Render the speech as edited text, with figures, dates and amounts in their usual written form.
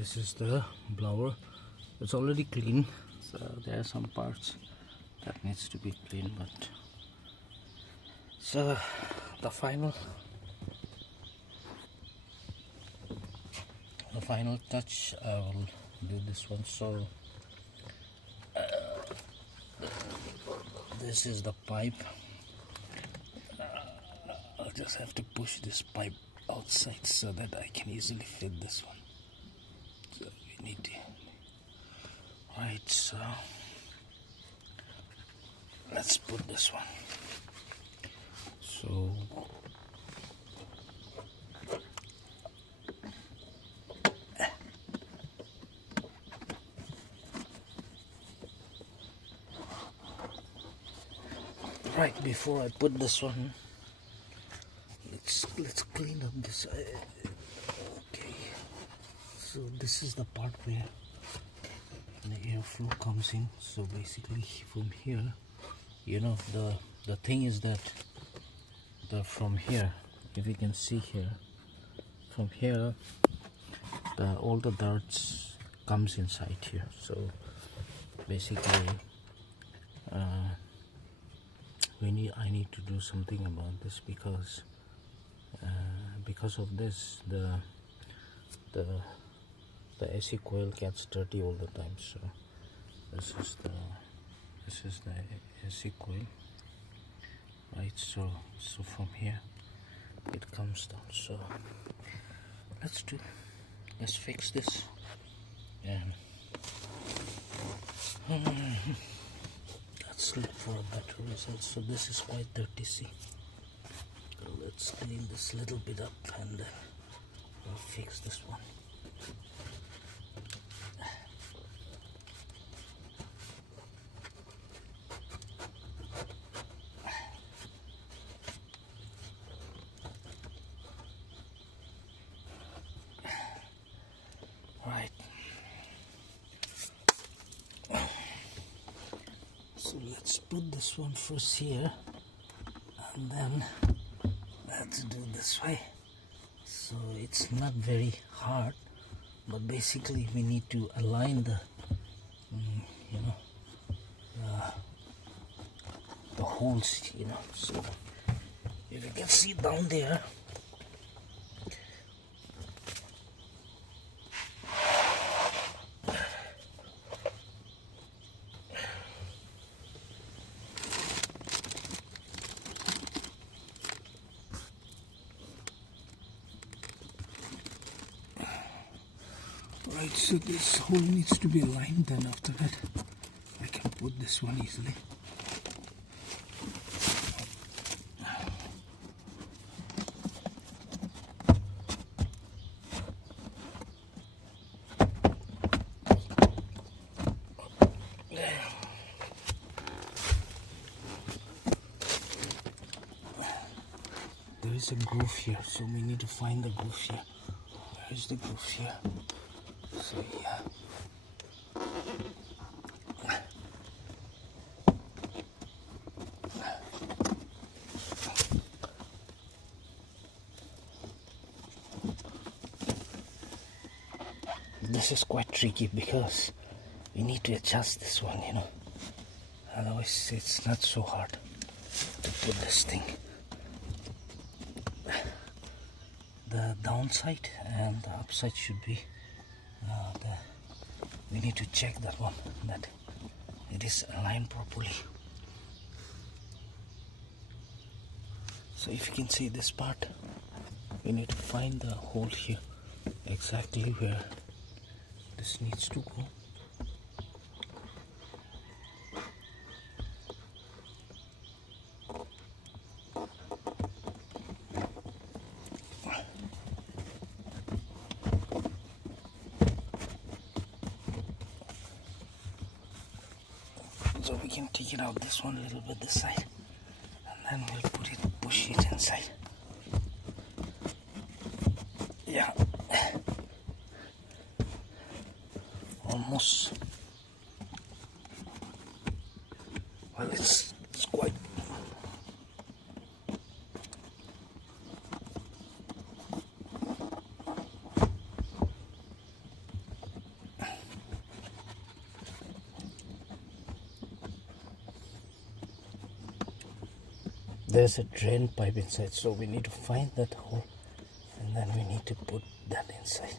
this is the blower. It's already clean, so there are some parts that needs to be cleaned, but so the final touch, I will do this one. So this is the pipe. I'll just have to push this pipe outside so that I can easily fit this one. So we need to, right, so let's put this one. So right before I put this one, let's clean up this. Okay, so this is the part where the airflow comes in. So basically from here, you know, the thing is that from here, if you can see here, from here all the darts comes inside here. So basically I need to do something about this, because of this the AC coil gets dirty all the time. So this is the AC coil, right? So from here it comes down. So let's fix this, and let's look for a better result. So this is quite dirty, see. So let's clean this little bit up, and then we'll fix this one. Right. So let's put this one first here, and then let's do this way. So it's not very hard, but basically we need to align the the holes, you know. So if you can see down there, right, so this hole needs to be aligned, and after that I can put this one easily. There is a groove here, so we need to find the groove here. Where is the groove here? So yeah. This is quite tricky because we need to adjust this one, you know. Otherwise it's not so hard to put this thing. The downside and the upside should be we need to check that one, that it is aligned properly. So if you can see this part, we need to find the hole here, exactly where this needs to go. So we can take it out this one a little bit this side, and then we'll push it inside. Yeah, almost. Well, it's quite. there's a drain pipe inside, so we need to find that hole and then we need to put that inside.